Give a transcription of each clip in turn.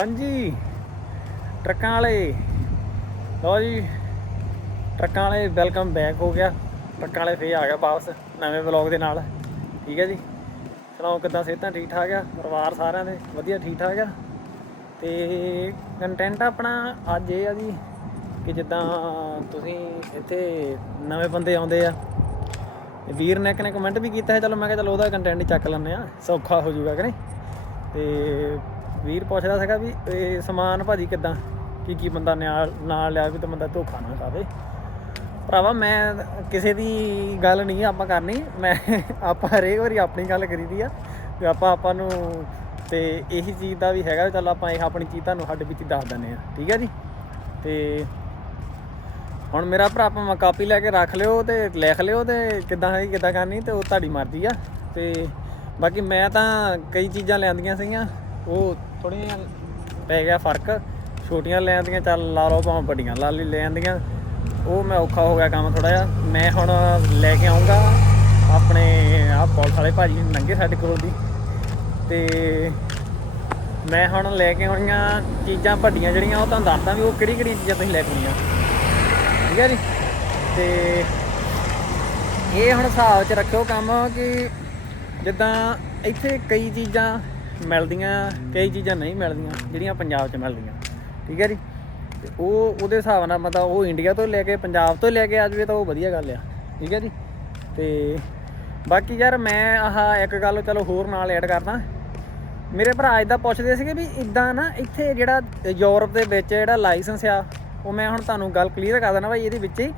ਹਾਂਜੀ। ਟਰੱਕਾਂ ਵਾਲੇ। ਲਓ ਜੀ, ਟਰੱਕਾਂ ਵਾਲੇ ਵੈਲਕਮ ਬੈਕ ਹੋ ਗਿਆ। ਟਰੱਕਾਂ ਵਾਲੇ ਫੇਰ ਆ ਗਿਆ ਵਾਪਸ, ਨਵੇਂ ਵਲੌਗ ਦੇ ਨਾਲ। ਠੀਕ ਹੈ ਜੀ। ਸੁਣਾਓ ਕਿੱਦਾਂ, ਸਿਹਤਾਂ ਠੀਕ ਠਾਕ ਆ? ਪਰਿਵਾਰ ਸਾਰਿਆਂ ਦੇ ਵਧੀਆ, ਠੀਕ ਠਾਕ ਆ? ਤੇ ਕੰਟੈਂਟ ਆਪਣਾ ਅੱਜ ਇਹ ਆ ਜੀ ਕਿ ਜਿੱਦਾਂ ਤੁਸੀਂ ਇੱਥੇ ਨਵੇਂ ਬੰਦੇ ਆਉਂਦੇ ਆ। ਵੀਰ ਨੇ ਇੱਕ ਨੇ ਕਮੈਂਟ ਵੀ ਕੀਤਾ ਹੈ ਚਲੋ ਮੈਂ ਕਿਹਾ ਚਲੋ ਉਹਦਾ ਕੰਟੈਂਟ ਚੱਕ ਲੈਂਦੇ ਆ ਸੌਖਾ ਹੋ ਜਾਊਗਾ ਕਿ ਨਹੀਂ? ਤੇ ਵੀਰ ਪੁੱਛਦਾ ਸੀਗਾ ਵੀ ਇਹ ਸਮਾਨ ਭਾਜੀ ਕਿੱਦਾਂ? ਕੀ ਕੀ ਬੰਦਾ ਨਾਲ ਨਾਲ ਲਿਆ ਵੀ ਤਾਂ ਬੰਦਾ ਧੋਖਾ ਨਾ ਖਾਵੇ। ਭਰਾਵਾ, ਮੈਂ ਕਿਸੇ ਦੀ ਗੱਲ ਨਹੀਂ, ਆਪਾਂ ਕਰਨੀ। ਮੈਂ ਆਪਾਂ ਹਰੇਕ ਵਾਰੀ ਆਪਣੀ ਗੱਲ ਕਰੀਦੀ ਆ ਤੇ ਆਪਾਂ ਆਪਾਂ ਨੂੰ ਤੇ ਇਹੀ ਚੀਜ਼ ਦਾ ਵੀ ਹੈਗਾ ਚੱਲ ਆਪਾਂ ਇਹ ਆਪਣੀ ਚੀਜ਼ ਤੁਹਾਨੂੰ ਸਾਡੇ ਵਿੱਚ ਹੀ ਦੱਸ ਦਿੰਦੇ ਆ। ਠੀਕ ਹੈ ਜੀ? ਤੇ ਹੁਣ ਮੇਰਾ ਭਰਾ ਆਪਾਂ ਕਾਪੀ ਲੈ ਕੇ ਰੱਖ ਲਿਓ ਤੇ ਲਿਖ ਲਿਓ ਤੇ ਕਿੱਦਾਂ ਹੈ, ਕਿੱਦਾਂ ਕਰਨੀ ਤੇ ਉਹ ਤੁਹਾਡੀ ਮਰਜ਼ੀ ਆ। ਤੇ ਬਾਕੀ ਮੈਂ ਤਾਂ ਕਈ ਚੀਜ਼ਾਂ ਲਿਆਂਦੀਆਂ ਸੀਗੀਆਂ। ਉਹ ਥੋੜੀਆਂ ਪੈ ਗਿਆ ਫ਼ਰਕ। ਛੋਟੀਆਂ ਲੈ ਆਂਦੀਆਂ, ਚੱਲ ਲਾ ਲਓ ਭਾਵੇਂ ਵੱਡੀਆਂ। ਲਾ ਲਈ, ਲੈ ਆਂਦੀਆਂ। ਉਹ ਮੈਂ ਔਖਾ ਹੋ ਗਿਆ ਕੰਮ ਥੋੜਾ ਜਿਹਾ। ਮੈਂ ਹੁਣ ਲੈ ਕੇ ਆਉਂਗਾ ਆਪਣੇ ਆਹ ਪੁਲਿਸ ਵਾਲੇ ਭਾਜੀ ਨੰਗੇ ਸਾਡੇ ਕੋਲ ਦੀ। ਤੇ ਮੈਂ ਹੁਣ ਲੈ ਕੇ ਆਉਣੀਆਂ ਚੀਜ਼ਾਂ ਵੱਡੀਆਂ ਜਿਹੜੀਆਂ, ਉਹ ਤੁਹਾਨੂੰ ਦੱਸਦਾ ਵੀ ਉਹ ਕਿਹੜੀ ਕਿਹੜੀ ਚੀਜ਼ਾਂ ਤੁਸੀਂ ਲੈ ਕੇ ਆਉਣੀਆਂ। ਠੀਕ ਹੈ ਜੀ? ਤੇ ਇਹ ਹੁਣ ਹਿਸਾਬ 'ਚ ਰੱਖਿਓ ਕੰਮ ਕਿ ਜਿੱਦਾਂ ਇੱਥੇ ਕਈ ਚੀਜ਼ਾਂ ਮਿਲਦੀਆਂ, ਕਈ ਚੀਜ਼ਾਂ ਨਹੀਂ ਮਿਲਦੀਆਂ, ਜਿਹੜੀਆਂ ਪੰਜਾਬ 'ਚ ਮਿਲਦੀਆਂ। ਠੀਕ ਹੈ ਜੀ? ਤੇ ਉਹ, ਉਹਦੇ ਹਿਸਾਬ ਨਾਲ ਮਤਲਬ ਉਹ ਇੰਡੀਆ ਤੋਂ ਲੈ ਕੇ ਪੰਜਾਬ ਤੋਂ ਲੈ ਕੇ ਆ ਜਾਵੇ ਤਾਂ ਉਹ ਵਧੀਆ ਗੱਲ ਆ। ਠੀਕ ਹੈ ਜੀ? ਤੇ ਬਾਕੀ ਯਾਰ ਮੈਂ ਆਹ ਇੱਕ ਗੱਲ ਚਲੋ ਹੋਰ ਨਾਲ ਐਡ ਕਰਦਾ। ਮੇਰੇ ਭਰਾ ਇਦਾਂ ਪੁੱਛਦੇ ਸੀਗੇ ਵੀ ਇਦਾਂ ਨਾ ਇੱਥੇ ਜਿਹੜਾ ਯੂਰਪ ਦੇ ਵਿੱਚ ਜਿਹੜਾ ਲਾਇਸੈਂਸ ਆ, ਉਹ ਮੈਂ ਹੁਣ ਤੁਹਾਨੂੰ ਗੱਲ ਕਲੀਅਰ ਕਰ ਦਿੰਦਾ ਬਾਈ ਇਹਦੇ ਵਿੱਚ ਹੀ,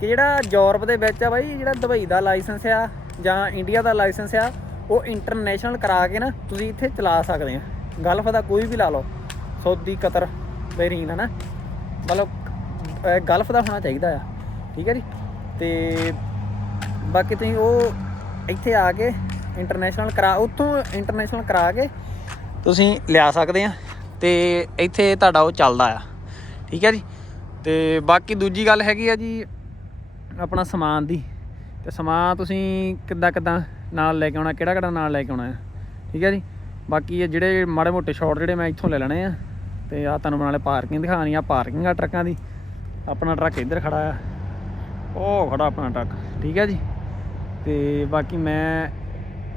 ਕਿ ਜਿਹੜਾ ਯੂਰਪ ਦੇ ਵਿੱਚ ਆ ਬਾਈ, ਜਿਹੜਾ ਦੁਬਈ ਦਾ ਲਾਇਸੈਂਸ ਆ ਜਾਂ ਇੰਡੀਆ ਦਾ ਲਾਇਸੈਂਸ ਆ ਉਹ ਇੰਟਰਨੈਸ਼ਨਲ ਕਰਾ ਕੇ ਨਾ ਤੁਸੀਂ ਇੱਥੇ ਚਲਾ ਸਕਦੇ ਆ। ਗਲਫ ਦਾ ਕੋਈ ਵੀ ਲਾ ਲਓ ਸੌਦੀ ਕਤਰ, ਬਹਿਰੀਨ ਹੈ ਨਾ ਮਤਲਬ ਗਲਫ ਦਾ ਹੋਣਾ ਚਾਹੀਦਾ ਆ, ਠੀਕ ਹੈ ਜੀ? ਤੇ ਬਾਕੀ ਤੁਸੀਂ ਉਹ ਇੱਥੇ ਆ ਕੇ ਇੰਟਰਨੈਸ਼ਨਲ ਕਰਾ, ਉੱਥੋਂ ਇੰਟਰਨੈਸ਼ਨਲ ਕਰਾ ਕੇ ਤੁਸੀਂ ਲਿਆ ਸਕਦੇ ਆ। ਤੇ ਇੱਥੇ ਤੁਹਾਡਾ ਉਹ ਚੱਲਦਾ ਆ, ਠੀਕ ਹੈ ਜੀ? ਤੇ ਬਾਕੀ ਦੂਜੀ ਗੱਲ ਹੈਗੀ ਆ ਜੀ, ਆਪਣਾ ਸਮਾਨ ਦੀ। ਤੇ ਸਮਾਨ ਤੁਸੀਂ ਕਿੱਦਾਂ ਕਿੱਦਾਂ ਨਾਲ ਲੈ ਕੇ ਆਉਣਾ, ਕਿਹੜਾ ਕਿਹੜਾ ਨਾਲ ਲੈ ਕੇ ਆਉਣਾ ਹੈ। ਠੀਕ ਹੈ ਜੀ? ਬਾਕੀ ਇਹ ਜਿਹੜੇ ਮਾੜੇ ਮੋਟੇ ਸ਼ਾਟ ਜਿਹੜੇ ਮੈਂ ਇੱਥੋਂ ਲੈ ਲੈਣੇ ਆ, ਤੇ ਆ ਤੁਹਾਨੂੰ ਨਾਲੇ ਪਾਰਕਿੰਗ ਦਿਖਾਣੀ ਆ ਪਾਰਕਿੰਗ ਆ ਟਰੱਕਾਂ ਦੀ। ਆਪਣਾ ਟਰੱਕ ਇੱਧਰ ਖੜਾ ਆ। ਉਹ ਖੜਾ ਆਪਣਾ ਟਰੱਕ, ਠੀਕ ਹੈ ਜੀ? ਤੇ ਬਾਕੀ ਮੈਂ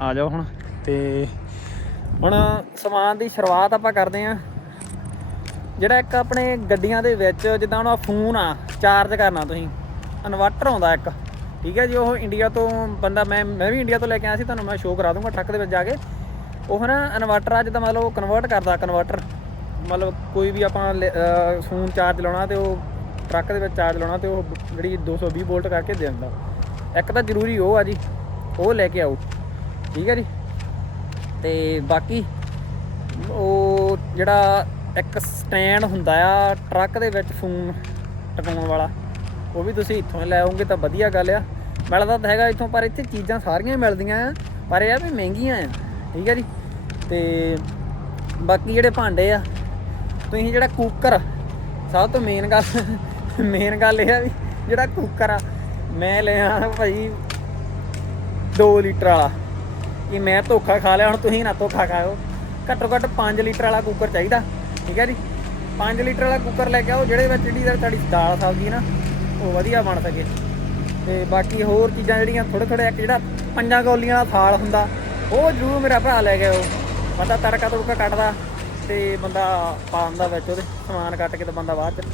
ਆ ਜਾਓ ਹੁਣ, ਤੇ ਹੁਣ ਸਮਾਨ ਦੀ ਸ਼ੁਰੂਆਤ ਆਪਾਂ ਕਰਦੇ ਆਂ ਜਿਹੜਾ ਇੱਕ ਆਪਣੇ ਗੱਡੀਆਂ ਦੇ ਵਿੱਚ ਜਿੱਦਾਂ ਹੁਣ ਫੋਨ ਆ ਚਾਰਜ ਕਰਨਾ ਤੁਸੀਂ ਇਨਵਰਟਰ ਆਉਂਦਾ ਇੱਕ। ਠੀਕ ਹੈ ਜੀ, ਉਹ ਇੰਡੀਆ ਤੋਂ ਬੰਦਾ ਮੈਂ ਮੈਂ ਵੀ ਇੰਡੀਆ ਤੋਂ ਲੈ ਕੇ ਆਇਆ ਸੀ, ਤੁਹਾਨੂੰ ਮੈਂ ਸ਼ੋਅ ਕਰਾ ਦੂੰਗਾ ਟਰੱਕ ਦੇ ਵਿੱਚ ਜਾ ਕੇ। ਉਹ ਨਾ ਇਨਵਰਟਰ ਆ, ਜਿੱਦਾਂ ਮਤਲਬ ਕਨਵਰਟ ਕਰਦਾ ਕਨਵਰਟਰ ਮਤਲਬ ਕੋਈ ਵੀ ਆਪਾਂ ਫੋਨ ਚਾਰਜ ਲਾਉਣਾ ਤੇ ਉਹ ਟਰੱਕ ਦੇ ਵਿੱਚ ਚਾਰਜ ਲਾਉਣਾ ਤੇ ਉਹ ਜਿਹੜੀ 220 ਵੋਲਟ ਕਰਕੇ ਦੇ ਦਿੰਦਾ। ਇੱਕ ਤਾਂ ਜ਼ਰੂਰੀ ਉਹ ਆ ਜੀ, ਉਹ ਲੈ ਕੇ ਆਓ। ਠੀਕ ਹੈ ਜੀ। ਤੇ ਬਾਕੀ ਉਹ ਜਿਹੜਾ ਇੱਕ ਸਟੈਂਡ ਹੁੰਦਾ ਆ ਟਰੱਕ ਦੇ ਵਿੱਚ ਫੋਨ ਟਕਾਉਣ ਵਾਲਾ, ਉਹ ਵੀ ਤੁਸੀਂ ਇੱਥੋਂ ਲੈ ਆਉਂਗੇ ਤਾਂ ਵਧੀਆ ਗੱਲ ਆ। ਮਿਲਦਾ ਤਾਂ ਹੈਗਾ ਇੱਥੋਂ, ਪਰ ਇੱਥੇ ਚੀਜ਼ਾਂ ਸਾਰੀਆਂ ਮਿਲਦੀਆਂ ਆ। ਪਰ ਇਹ ਆ ਵੀ ਮਹਿੰਗੀਆਂ ਆ, ਠੀਕ ਹੈ ਜੀ? ਤੇ ਬਾਕੀ ਜਿਹੜੇ ਭਾਂਡੇ ਆ, ਤੁਸੀਂ ਜਿਹੜਾ ਕੁੱਕਰ ਸਭ ਤੋਂ ਮੇਨ ਗੱਲ ਮੇਨ ਗੱਲ ਇਹ ਆ ਵੀ ਜਿਹੜਾ ਕੁੱਕਰ ਆ, ਮੈਂ ਲਿਆ ਭਾਈ 2 ਲੀਟਰ ਵਾਲਾ। ਕਿ ਮੈਂ ਧੋਖਾ ਖਾ ਲਿਆ, ਹੁਣ ਤੁਸੀਂ ਨਾ ਧੋਖਾ ਖਾਓ। ਘੱਟੋ ਘੱਟ 5 ਲੀਟਰ ਵਾਲਾ ਕੁੱਕਰ ਚਾਹੀਦਾ, ਠੀਕ ਹੈ ਜੀ? 5 ਲੀਟਰ ਵਾਲਾ ਕੁੱਕਰ ਲੈ ਕੇ ਆਓ, ਜਿਹੜੇ ਵਿੱਚ ਜਿਹੜੀ ਤੁਹਾਡੀ ਦਾਲ ਸਬਜ਼ੀ ਨਾ, ਉਹ ਵਧੀਆ ਬਣ ਸਕੇ। ਤੇ ਬਾਕੀ ਹੋਰ ਚੀਜ਼ਾਂ ਜਿਹੜੀਆਂ ਥੋੜੇ ਥੋੜੇ ਇੱਕ ਜਿਹੜਾ ਪੰਜਾਂ ਗੋਲੀਆਂ ਦਾ ਥਾਲ ਹੁੰਦਾ, ਉਹ ਜ਼ਰੂਰ ਮੇਰਾ ਭਰਾ ਲੈ ਗਿਆ ਉਹ ਬੰਦਾ ਤੜਕਾ ਤੁੜਕਾ ਕੱਟਦਾ ਤੇ ਬੰਦਾ ਪਾ ਦਿੰਦਾ ਵਿੱਚ ਉਹਦੇ ਸਮਾਨ ਕੱਟ ਕੇ ਤਾਂ ਬੰਦਾ ਬਾਅਦ ਚ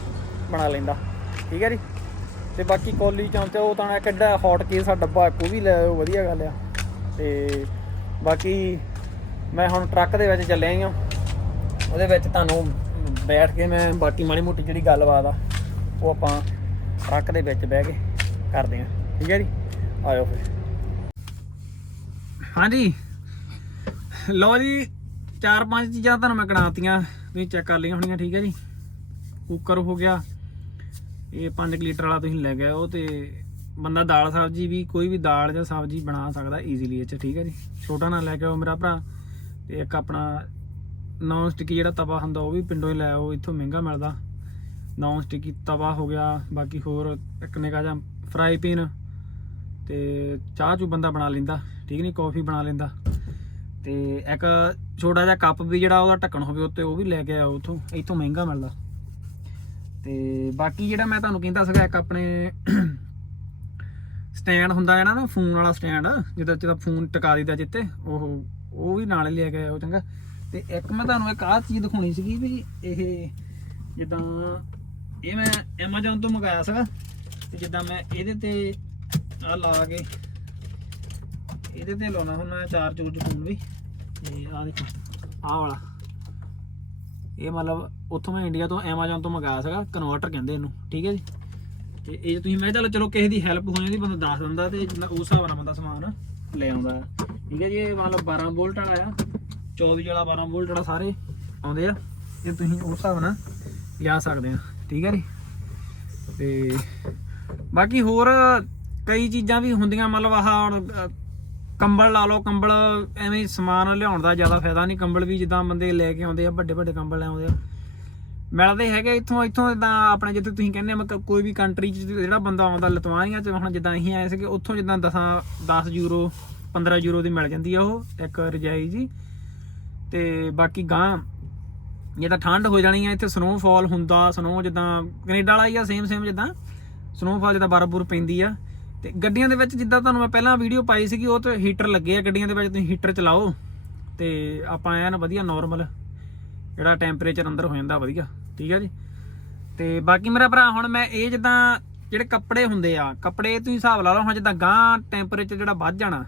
ਬਣਾ ਲੈਂਦਾ। ਠੀਕ ਹੈ ਜੀ? ਤੇ ਬਾਕੀ ਕੋਲੀ ਚਮਚਾ ਉਹ ਤਾਂ ਇੱਕ ਐਡਾ ਹੌਟ ਕੇਸ ਆ, ਡੱਬਾ ਇੱਕ ਉਹ ਵੀ ਲੈ ਆਓ, ਵਧੀਆ ਗੱਲ ਆ। ਤੇ ਬਾਕੀ ਮੈਂ ਹੁਣ ਟਰੱਕ ਦੇ ਵਿੱਚ ਚੱਲਿਆ ਹੀ ਹਾਂ। ਉਹਦੇ ਵਿੱਚ ਤੁਹਾਨੂੰ ਬੈਠ ਕੇ ਮੈਂ ਬਾਕੀ ਮਾੜੀ ਮੋਟੀ ਜਿਹੜੀ ਗੱਲਬਾਤ ਆ, ਉਹ ਆਪਾਂ ਟਰੱਕ ਦੇ ਵਿੱਚ ਬਹਿ ਕੇ ਕਰਦੇ ਹਾਂ ਠੀਕ ਹੈ ਜੀ? ਆਇਓ ਫਿਰ। ਹਾਂਜੀ। ਲਓ ਜੀ, ਚਾਰ ਪੰਜ ਚੀਜ਼ਾਂ ਤੁਹਾਨੂੰ ਮੈਂ ਗਣਾਤੀਆਂ ਤੁਸੀਂ ਚੈੱਕ ਕਰ ਲਈਆਂ ਹੋਣੀਆਂ, ਠੀਕ ਹੈ ਜੀ? ਕੁੱਕਰ ਹੋ ਗਿਆ। ਇਹ 5 ਲੀਟਰ ਵਾਲਾ ਤੁਸੀਂ ਲੈ ਗਏ ਉਹ ਤੇ ਬੰਦਾ ਦਾਲ ਸਬਜ਼ੀ ਵੀ, ਕੋਈ ਵੀ ਦਾਲ ਜਾਂ ਸਬਜ਼ੀ ਬਣਾ ਸਕਦਾ ਈਜ਼ੀਲੀ ਇਹ ਚ, ਠੀਕ ਹੈ ਜੀ? ਛੋਟਾ ਨਾ ਲੈ ਕੇ ਆਓ ਮੇਰਾ ਭਰਾ। ਤੇ ਇੱਕ ਆਪਣਾ ਨੌਨ ਸਟਿਕੀ ਜਿਹੜਾ ਤਵਾ ਹੁੰਦਾ, ਉਹ ਵੀ ਪਿੰਡੋਂ ਹੀ ਲੈ ਆਓ, ਇੱਥੋਂ ਮਹਿੰਗਾ ਮਿਲਦਾ। ਨੌਨ ਸਟਿਕੀ ਤਵਾ ਹੋ ਗਿਆ, ਬਾਕੀ ਹੋਰ ਇੱਕ ਨਿਕਾ ਜਾਂ ਫਰਾਈ ਪੈਨ ਤੇ ਚਾਹ ਚੂ ਬੰਦਾ ਬਣਾ ਲੈਂਦਾ, ਠੀਕ ਨਹੀਂ ਕਾਫੀ ਬਣਾ ਲੈਂਦਾ। ਤੇ ਇੱਕ ਛੋਟਾ ਜਿਹਾ ਕੱਪ ਵੀ ਜਿਹੜਾ ਉਹਦਾ ਢੱਕਣ ਹੋਵੇ ਉੱਤੇ, ਉਹ ਵੀ ਲੈ ਕੇ ਆਇਆ ਉਥੋਂ, ਇੱਥੋਂ ਮਹਿੰਗਾ ਮਿਲਦਾ। ਤੇ ਬਾਕੀ ਜਿਹੜਾ ਮੈਂ ਤੁਹਾਨੂੰ ਕਹਿੰਦਾ ਸੀਗਾ, ਇੱਕ ਆਪਣੇ ਸਟੈਂਡ ਹੁੰਦਾ ਹੈ ਨਾ ਫੋਨ ਵਾਲਾ ਸਟੈਂਡ, ਜਿਹਦਾ ਜਿਹਦਾ ਫੋਨ ਟਿਕਾ ਦਿੰਦਾ ਜਿੱਤੇ ਉਹ ਉਹ ਵੀ ਨਾਲ ਲੈ ਕੇ ਆਇਆ ਉਹ ਚੰਗਾ। ਤੇ ਇੱਕ ਮੈਂ ਤੁਹਾਨੂੰ ਇੱਕ ਆਹ ਚੀਜ਼ ਦਿਖਾਉਣੀ ਸੀਗੀ ਵੀ ਇਹ ਜਿੱਦਾਂ, ਇਹ ਮੈਂ Amazon ਤੋਂ ਮੰਗਾਇਆ ਸੀਗਾ। ਤੇ ਜਿੱਦਾਂ ਮੈਂ ਇਹਦੇ ਤੇ ਆ ਲਾ ਕੇ ਇਹਦੇ ਤੇ ਲਾਉਣਾ ਹੁੰਦਾ ਚਾਰ ਚੂਰ ਫੋਨ ਵੀ। ਤੇ ਆਹ ਦੇਖੋ, ਆਹ ਵਾਲਾ। ਇਹ ਮਤਲਬ ਉੱਥੋਂ ਮੈਂ ਇੰਡੀਆ ਤੋਂ Amazon ਤੋਂ ਮੰਗਾਇਆ ਸੀਗਾ ਕਨਵਰਟਰ ਕਹਿੰਦੇ ਇਹਨੂੰ, ਠੀਕ ਹੈ ਜੀ? ਤੇ ਇਹ ਤੁਸੀਂ ਮੈਂ ਚਲੋ ਚਲੋ ਕਿਸੇ ਦੀ ਹੈਲਪ ਹੋ ਜਾਂਦੀ ਬੰਦਾ ਦੱਸ ਦਿੰਦਾ ਤੇ ਜਿੰਨਾ- ਉਸ ਹਿਸਾਬ ਨਾਲ ਬੰਦਾ ਸਮਾਨ ਲੈ ਆਉਂਦਾ। ਹੈ। ਠੀਕ ਹੈ ਜੀ, ਇਹ ਮੰਨ ਲਓ 12 ਵੋਲਟ ਵਾਲਾ ਆ। 24 ਵਾਲਾ 12 ਵੋਲਟ ਵਾਲਾ ਸਾਰੇ ਆਉਂਦੇ ਆ। ਇਹ ਤੁਸੀਂ ਉਸ ਹਿਸਾਬ ਨਾਲ ਲਿਆ ਸਕਦੇ ਆ। ਠੀਕ ਹੈ ਜੀ? ਤੇ ਬਾਕੀ ਹੋਰ ਕਈ ਚੀਜ਼ਾਂ ਵੀ ਹੁੰਦੀਆਂ, ਮਤਲਬ ਆਹ ਕੰਬਲ ਲਾ ਲਓ, ਕੰਬਲ ਐਵੇਂ ਸਮਾਨ ਲਿਆਉਣ ਦਾ ਜ਼ਿਆਦਾ ਫਾਇਦਾ ਨਹੀਂ। ਕੰਬਲ ਵੀ ਜਿੱਦਾਂ ਬੰਦੇ ਲੈ ਕੇ ਆਉਂਦੇ ਆ, ਵੱਡੇ ਵੱਡੇ ਕੰਬਲ ਲੈ ਆਉਂਦੇ ਆ ਮਿਲਦੇ ਹੈਗੇ ਇੱਥੋਂ ਇੱਥੋਂ ਜਿੱਦਾਂ ਆਪਣੇ ਜਿੱਥੇ ਤੁਸੀਂ ਕਹਿੰਦੇ ਆ, ਮਤਲਬ ਕੋਈ ਵੀ ਕੰਟਰੀ 'ਚ ਜਿਹੜਾ ਬੰਦਾ ਆਉਂਦਾ ਲਤਵਾਨੀਆਂ 'ਚ, ਹੁਣ ਜਿੱਦਾਂ ਅਸੀਂ ਆਏ ਸੀਗੇ, ਉੱਥੋਂ ਜਿੱਦਾਂ 10 10 ਯੂਰੋ 15 ਯੂਰੋ ਦੀ ਮਿਲ ਜਾਂਦੀ ਆ ਉਹ, ਇੱਕ ਰਜਾਈ ਜੀ। ਤੇ ਬਾਕੀ ਗਾਂ, ਜਿੱਦਾਂ ਠੰਡ ਹੋ ਜਾਣੀ ਆ, ਇੱਥੇ ਸਨੋਫਾਲ ਹੁੰਦਾ ਸਨੋ ਜਿੱਦਾਂ ਕੈਨੇਡਾ ਵਾਲਾ ਹੀ ਆ ਸੇਮ ਸੇਮ ਜਿੱਦਾਂ। ਸਨੋਫਾਲ ਜਿੱਦਾਂ ਬਰਫ਼ ਬੁਰ ਪੈਂਦੀ ਆ। ਤੇ ਗੱਡੀਆਂ ਦੇ ਵਿੱਚ ਜਿੱਦਾਂ ਤੁਹਾਨੂੰ ਮੈਂ ਪਹਿਲਾਂ ਵੀਡੀਓ ਪਾਈ ਸੀਗੀ, ਉਹ ਤੇ ਹੀਟਰ ਲੱਗੇ ਆ ਗੱਡੀਆਂ ਦੇ ਵਿੱਚ, ਤੁਸੀਂ ਹੀਟਰ ਚਲਾਓ। ਤੇ ਆਪਾਂ ਐਨ ਵਧੀਆ ਨਾਰਮਲ ਜਿਹੜਾ ਟੈਂਪਰੇਚਰ ਅੰਦਰ ਹੋ ਜਾਂਦਾ, ਵਧੀਆ। ਠੀਕ ਆ ਜੀ? ਤੇ ਬਾਕੀ ਮੇਰਾ ਭਰਾ, ਹੁਣ ਮੈਂ ਇਹ ਜਿੱਦਾਂ ਜਿਹੜੇ ਕੱਪੜੇ ਹੁੰਦੇ ਆ, ਕੱਪੜੇ ਤੁਸੀਂ ਹਿਸਾਬ ਲਾ ਲਓ, ਹੁਣ ਜਿੱਦਾਂ ਗਾਂ ਟੈਂਪਰੇਚਰ ਜਿਹੜਾ ਵੱਧ ਜਾਣਾ,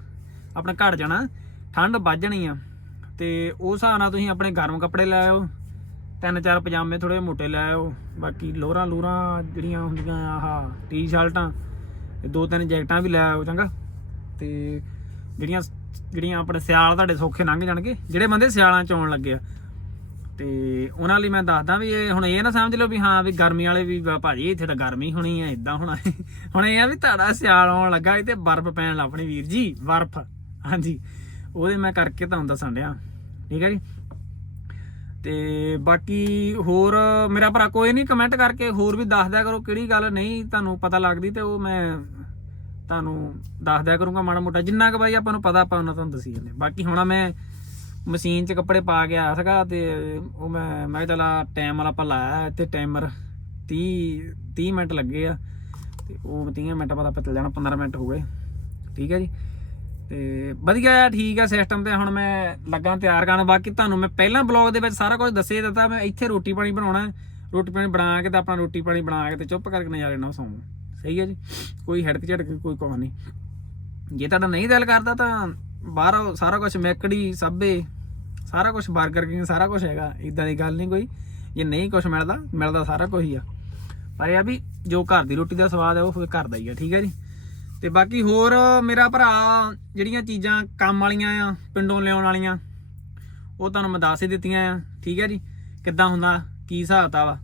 ਆਪਣਾ ਘਟ ਜਾਣਾ, ਠੰਡ ਵੱਧ ਜਾਣੀ ਆ। ਤੇ ਉਸ ਹਿਸਾਬ ਨਾਲ ਤੁਸੀਂ ਆਪਣੇ ਗਰਮ ਕੱਪੜੇ ਲੈ ਆਓ ਤਿੰਨ ਚਾਰ ਪਜਾਮੇ ਥੋੜੇ ਮੋਟੇ ਲੈ ਆਓ, ਬਾਕੀ ਲੋਹਰਾਂ ਲੂਰਾਂ ਜਿਹੜੀਆਂ ਹੁੰਦੀਆਂ ਆ, ਆਹ ਟੀ-ਸ਼ਰਟਾਂ ਦੋ ਤਿੰਨ ਜੈਕਟਾਂ ਵੀ ਲੈ ਆਓ, ਚੰਗਾ? ਤੇ ਜਿਹੜੀਆਂ ਜਿਹੜੀਆਂ ਆਪਣੇ ਸਿਆਲ ਤੁਹਾਡੇ ਸੌਖੇ ਲੰਘ ਜਾਣਗੇ, ਜਿਹੜੇ ਬੰਦੇ ਸਿਆਲਾਂ ਚ ਆਉਣ ਲੱਗੇ ਆ। ਤੇ ਉਹਨਾਂ ਲਈ ਮੈਂ ਦੱਸਦਾ ਵੀ ਇਹ, ਹੁਣ ਇਹ ਨਾ ਸਮਝ ਲਓ ਵੀ ਹਾਂ ਵੀ ਗਰਮੀ ਵਾਲੇ ਵੀ ਵਾ, ਭਾਜੀ ਇੱਥੇ ਤਾਂ ਗਰਮੀ ਹੋਣੀ ਆ ਇਦਾਂ ਹੋਣਾ। ਹੁਣ ਇਹ ਆ ਵੀ ਤੁਹਾਡਾ ਸਿਆਲ ਆਉਣ ਲੱਗਾ, ਇੱਥੇ ਬਰਫ਼ ਪੈਣ ਲੱਪਣੀ ਵੀਰ ਜੀ, ਬਰਫ਼। ਹਾਂਜੀ, ਉਹਦੇ ਮੈਂ ਕਰਕੇ ਤੁਹਾਨੂੰ ਦੱਸਣ ਡਿਆ। ਠੀਕ ਹੈ ਜੀ? ਤੇ ਬਾਕੀ ਹੋਰ, ਮੇਰਾ ਭਰਾ ਕੋਈ ਨਹੀਂ ਕਮੈਂਟ ਕਰਕੇ ਹੋਰ ਵੀ ਦੱਸ ਦਿਆ ਕਰੋ ਕਿਹੜੀ ਗੱਲ ਨਹੀਂ, ਤੁਹਾਨੂੰ ਪਤਾ ਲੱਗਦੀ ਤੇ ਉਹ ਮੈਂ ਤੁਹਾਨੂੰ ਦੱਸ ਦਿਆ ਕਰੂੰਗਾ ਮਾੜਾ ਮੋਟਾ। ਜਿੰਨਾ ਕੁ ਬਾਈ ਆਪਾਂ ਨੂੰ ਪਤਾ, ਆਪਾਂ ਉਹਨਾਂ ਤੁਹਾਨੂੰ ਦੱਸੀ ਜਾਂਦੇ ਬਾਕੀ ਹੁਣ ਮੈਂ ਮਸ਼ੀਨ 'ਚ ਕੱਪੜੇ ਪਾ ਕੇ ਆਇਆ ਸੀਗਾ ਤੇ ਉਹ ਮੈਂ ਮੈਂ ਕਿਹਾ ਚਲਾ ਟਾਈਮ ਵਾਲਾ ਆਪਾਂ ਲਾਇਆ ਇੱਥੇ ਟਾਈਮਰ 30 30 ਮਿੰਟ ਲੱਗੇ ਆ ਤੇ ਉਹ 30 ਮਿੰਟ ਬਾਅਦ ਆਪਾਂ ਚੱਲ ਜਾਣਾ 15 ਮਿੰਟ ਹੋ ਗਏ। ਠੀਕ ਹੈ ਜੀ? ਤੇ ਵਧੀਆ ਆ, ਠੀਕ ਆ ਸਿਸਟਮ ਤੇ। ਹੁਣ ਮੈਂ ਲੱਗਾ ਤਿਆਰ ਕਰਨ। ਬਾਕੀ ਤੁਹਾਨੂੰ ਮੈਂ ਪਹਿਲਾਂ ਬਲੌਗ ਦੇ ਵਿੱਚ ਸਾਰਾ ਕੁਝ ਦੱਸੇ ਦਿੱਤਾ। ਮੈਂ ਇੱਥੇ ਰੋਟੀ ਪਾਣੀ ਬਣਾਉਣਾ ਰੋਟੀ ਪਾਣੀ ਬਣਾ ਕੇ ਤਾਂ ਆਪਣਾ ਰੋਟੀ ਪਾਣੀ ਬਣਾ ਕੇ ਤੇ ਚੁੱਪ ਕਰਕੇ ਨਜ਼ਾਰੇ ਨਾਲ ਸੌਂ ਸਹੀ ਹੈ ਜੀ? ਕੋਈ ਹੜਕ ਝੜਕ ਕੋਈ ਕੁਛ ਨਹੀਂ। ਜੇ ਤੁਹਾਡਾ ਨਹੀਂ ਦਿਲ ਕਰਦਾ ਤਾਂ ਬਾਹਰੋਂ ਸਾਰਾ ਕੁਝ ਮੈਕੜੀ, ਸੱਬੇ, ਸਾਰਾ ਕੁਝ 버ਗਰ ਕਿੰਗ ਸਾਰਾ ਕੁਝ ਹੈਗਾ। ਇਦਾਂ ਦੀ ਗੱਲ ਨਹੀਂ ਕੋਈ। ਜੇ ਨਹੀਂ ਕੁਝ ਮਿਲਦਾ ਮਿਲਦਾ ਸਾਰਾ ਕੁਝ ਹੀ ਆ। ਪਰ ਇਹ ਆ ਵੀ ਜੋ ਘਰ ਦੀ ਰੋਟੀ ਦਾ ਸਵਾਦ ਹੈ ਉਹ ਫਿਰ ਘਰ ਦਾ ਹੀ ਆ। ਠੀਕ ਹੈ ਜੀ? ਤੇ ਬਾਕੀ ਹੋਰ ਮੇਰਾ ਭਰਾ ਜਿਹੜੀਆਂ ਚੀਜ਼ਾਂ ਕੰਮ ਵਾਲੀਆਂ ਆ, ਪਿੰਡੋਂ ਲਿਆਉਣ ਵਾਲੀਆਂ, ਉਹ ਤੁਹਾਨੂੰ ਮੈਂ ਦੱਸ ਹੀ ਦਿੱਤੀਆਂ ਆ, ਠੀਕ ਹੈ ਜੀ? ਕਿੱਦਾਂ ਹੁੰਦਾ, ਕੀ ਹਿਸਾਬ ਵਾ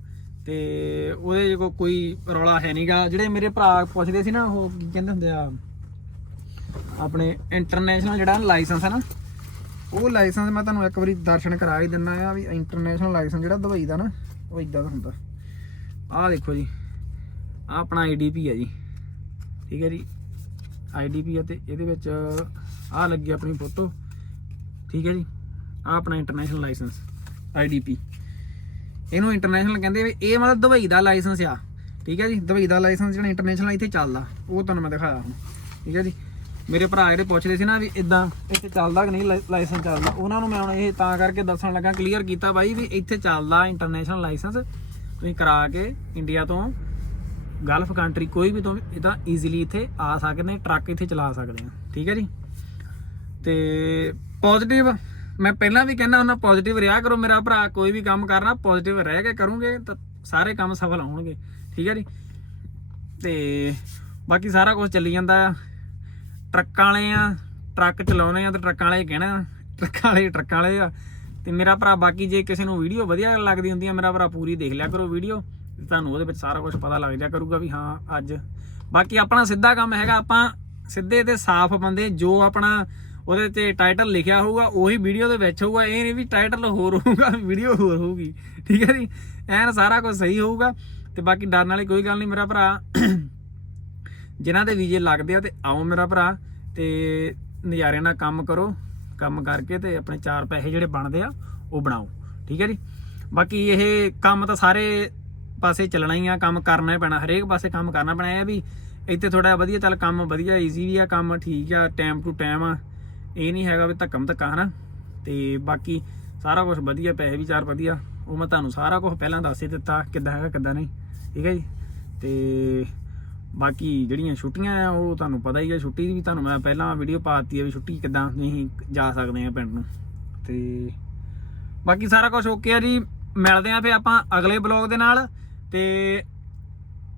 ਤੇ ਉਹਦੇ 'ਚ ਕੋ- ਕੋਈ ਰੌਲਾ ਹੈ ਨਹੀਂਗਾ ਜਿਹੜੇ ਮੇਰੇ ਭਰਾ ਪੁੱਛਦੇ ਸੀ ਨਾ, ਉਹ ਕੀ ਕਹਿੰਦੇ ਹੁੰਦੇ ਆ, ਆਪਣੇ ਇੰਟਰਨੈਸ਼ਨਲ ਜਿਹੜਾ ਲਾਇਸੈਂਸ ਹੈ ਨਾ, ਉਹ ਲਾਇਸੈਂਸ ਮੈਂ ਤੁਹਾਨੂੰ ਇੱਕ ਵਾਰੀ ਦਰਸ਼ਨ ਕਰਾ ਹੀ ਦਿੰਦਾ ਆ ਵੀ ਇੰਟਰਨੈਸ਼ਨਲ ਲਾਇਸੈਂਸ ਜਿਹੜਾ ਦੁਬਈ ਦਾ ਨਾ, ਉਹ ਇਦਾਂ ਦਾ ਹੁੰਦਾ। ਆਹ ਦੇਖੋ ਜੀ, ਆਹ ਆਪਣਾ ਆਈਡੀਪੀ ਹੈ ਜੀ, ਠੀਕ ਹੈ ਜੀ? ਆਈਡੀਪੀ ਆ ਤੇ ਇਹਦੇ ਵਿੱਚ ਆਹ ਲੱਗੀ ਆਪਣੀ ਫੋਟੋ। ਠੀਕ ਹੈ ਜੀ? ਆਹ ਆਪਣਾ ਇੰਟਰਨੈਸ਼ਨਲ ਲਾਇਸੈਂਸ ਆਈਡੀਪੀ ਇਹਨੂੰ ਇੰਟਰਨੈਸ਼ਨਲ ਕਹਿੰਦੇ ਵੀ ਇਹ ਮਤਲਬ ਦੁਬਈ ਦਾ ਲਾਇਸੈਂਸ ਆ। ਠੀਕ ਹੈ ਜੀ? ਦੁਬਈ ਦਾ ਲਾਇਸੈਂਸ ਜਿਹੜਾ ਇੰਟਰਨੈਸ਼ਨਲ ਇੱਥੇ ਚੱਲਦਾ। ਉਹ ਤੁਹਾਨੂੰ ਮੈਂ ਦਿਖਾਇਆ ਹੁਣ। ਠੀਕ ਹੈ ਜੀ? ਮੇਰੇ ਭਰਾ ਜਿਹੜੇ ਪੁੱਛਦੇ ਸੀ ਨਾ ਵੀ ਇਦਾਂ ਇੱਥੇ ਚੱਲਦਾ ਕਿ ਨਹੀਂ ਲਾਇਸੈਂਸ ਚੱਲਦਾ, ਉਹਨਾਂ ਨੂੰ ਮੈਂ ਹੁਣ ਇਹ ਤਾਂ ਕਰਕੇ ਦੱਸਣ ਲੱਗਾ ਕਲੀਅਰ ਕੀਤਾ ਬਾਈ ਵੀ ਇੱਥੇ ਚੱਲਦਾ ਇੰਟਰਨੈਸ਼ਨਲ ਲਾਇਸੈਂਸ ਤੁਸੀਂ ਕਰਾ ਕੇ ਇੰਡੀਆ ਤੋਂ ਗਲਫ ਕੰਟਰੀ ਕੋਈ ਵੀ ਤੋਂ ਇਹ ਤਾਂ ਈਜ਼ੀਲੀ ਇੱਥੇ ਆ ਸਕਦੇ ਨੇ, ਟਰੱਕ ਇੱਥੇ ਚਲਾ ਸਕਦੇ ਆ। ਠੀਕ ਹੈ ਜੀ? ਤੇ ਪੋਜ਼ਿਟਿਵ ਮੈਂ ਪਹਿਲਾਂ ਵੀ ਕਹਿੰਦਾ ਹੁੰਦਾ ਪੋਜ਼ਿਟਿਵ ਰਿਹਾ ਕਰੋ ਮੇਰਾ ਭਰਾ, ਕੋਈ ਵੀ ਕੰਮ ਕਰਨਾ ਪੋਜ਼ਿਟਿਵ ਰਹਿ ਕੇ ਕਰੋਗੇ, ਤਾਂ ਸਾਰੇ ਕੰਮ ਸਫਲ ਹੋਣਗੇ। ਠੀਕ ਹੈ ਜੀ? ਤੇ ਬਾਕੀ ਸਾਰਾ ਕੁਝ ਚੱਲੀ ਜਾਂਦਾ। ਆ ਟਰੱਕਾਂ ਵਾਲੇ ਆ, ਟਰੱਕ ਚਲਾਉਣੇ ਆ ਤੇ ਟਰੱਕਾਂ ਵਾਲੇ ਕਹਿਣਾ, ਟਰੱਕਾਂ ਵਾਲੇ ਟਰੱਕਾਂ ਵਾਲੇ ਆ। ਤੇ ਮੇਰਾ ਭਰਾ, ਬਾਕੀ ਜੇ ਕਿਸੇ ਨੂੰ ਵੀਡੀਓ ਵਧੀਆ ਲੱਗਦੀ ਹੁੰਦੀ ਆ, ਮੇਰਾ ਭਰਾ ਪੂਰੀ ਦੇਖ ਲਿਆ ਕਰੋ ਵੀਡੀਓ ਤੁਹਾਨੂੰ ਉਹਦੇ ਵਿੱਚ ਸਾਰਾ ਕੁਝ ਪਤਾ ਲੱਗ ਜਾ ਕਰੂਗਾ ਵੀ ਹਾਂ, ਅੱਜ। ਬਾਕੀ ਆਪਣਾ ਸਿੱਧਾ ਕੰਮ ਹੈਗਾ, ਆਪਾਂ ਸਿੱਧੇ ਤੇ ਸਾਫ਼ ਬੰਦੇ, ਜੋ ਆਪਣਾ ਉਹਦੇ ਤੇ ਟਾਈਟਲ ਲਿਖਿਆ ਹੋਊਗਾ, ਉਹੀ ਵੀਡੀਓ ਦੇ ਵਿੱਚ ਹੋਊਗਾ। ਇਹ ਨਹੀਂ ਵੀ ਟਾਈਟਲ ਹੋਰ ਹੋਊਗਾ ਵੀਡੀਓ ਹੋਰ ਹੋਊਗੀ। ਠੀਕ ਹੈ ਜੀ? ਐਨ ਸਾਰਾ ਕੁਝ ਸਹੀ ਹੋਊਗਾ। ਤੇ ਬਾਕੀ ਡਰਨ ਵਾਲੀ ਕੋਈ ਗੱਲ ਨਹੀਂ ਮੇਰਾ ਭਰਾ। ਜਿਨ੍ਹਾਂ ਦੇ ਵੀਜ਼ੇ ਲੱਗਦੇ ਆ ਤੇ ਆਓ ਮੇਰਾ ਭਰਾ ਤੇ ਨਜ਼ਾਰੇ ਨਾਲ ਕੰਮ ਕਰੋ, ਕੰਮ ਕਰਕੇ ਤੇ ਆਪਣੇ ਚਾਰ ਪੈਸੇ ਜਿਹੜੇ ਬਣਦੇ ਆ, ਉਹ ਬਣਾਓ। ਠੀਕ ਹੈ ਜੀ? ਬਾਕੀ ਇਹ ਕੰਮ ਤਾਂ ਸਾਰੇ ਪਾਸੇ ਚੱਲਣਾ ਹੀ ਆ, ਕੰਮ ਕਰਨਾ ਹੀ ਪੈਣਾ, ਹਰੇਕ ਪਾਸੇ ਕੰਮ ਕਰਨਾ ਪੈਣਾ, ਇਹ ਆ ਵੀ ਇੱਥੇ ਥੋੜਾ ਵਧੀਆ, ਚੱਲ ਕੰਮ ਵਧੀਆ ਈਜ਼ੀ ਵੀ ਆ, ਕੰਮ ਠੀਕ ਆ ਟਾਈਮ ਟੂ ਟਾਈਮ ਆ। ਇਹ ਨਹੀਂ ਹੈਗਾ ਵੀ ਧੱਕਮ ਧੱਕਾ ਹਨਾ? ਤੇ ਬਾਕੀ ਸਾਰਾ ਕੁਝ ਵਧੀਆ, ਪੈਸੇ ਵੀ ਚਾਰ ਵਧੀਆ, ਉਹ ਮੈਂ ਤੁਹਾਨੂੰ ਸਾਰਾ ਕੁਝ ਪਹਿਲਾਂ ਦੱਸ ਹੀ ਦਿੱਤਾ, ਕਿੱਦਾਂ ਹੈਗਾ, ਕਿੱਦਾਂ ਨਹੀਂ, ਠੀਕ ਹੈ ਜੀ? ਤੇ ਬਾਕੀ ਜਿਹੜੀਆਂ ਛੁੱਟੀਆਂ ਆ, ਉਹ ਤੁਹਾਨੂੰ ਪਤਾ ਹੀ ਆ, ਛੁੱਟੀ ਦੀ ਵੀ ਤੁਹਾਨੂੰ ਮੈਂ ਪਹਿਲਾਂ ਵੀਡੀਓ ਪਾਤੀ ਆ ਵੀ ਛੁੱਟੀ ਕਿੱਦਾਂ ਨਹੀਂ ਜਾ ਸਕਦੇ ਆ ਪਿੰਡ ਨੂੰ। ਤੇ ਬਾਕੀ ਸਾਰਾ ਕੁਝ ਓਕੇ ਆ ਜੀ, ਮਿਲਦੇ ਆ ਫੇ ਆਪਾਂ ਅਗਲੇ ਬਲੌਗ ਦੇ ਨਾਲ। ਤੇ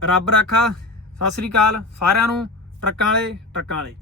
ਰੱਬ ਰੱਖਾ ਸਤਿ ਸ੍ਰੀ ਅਕਾਲ ਸਾਰਿਆਂ ਨੂੰ ਟਰੱਕਾਂ ਵਾਲੇ ਟਰੱਕਾਂ ਵਾਲੇ।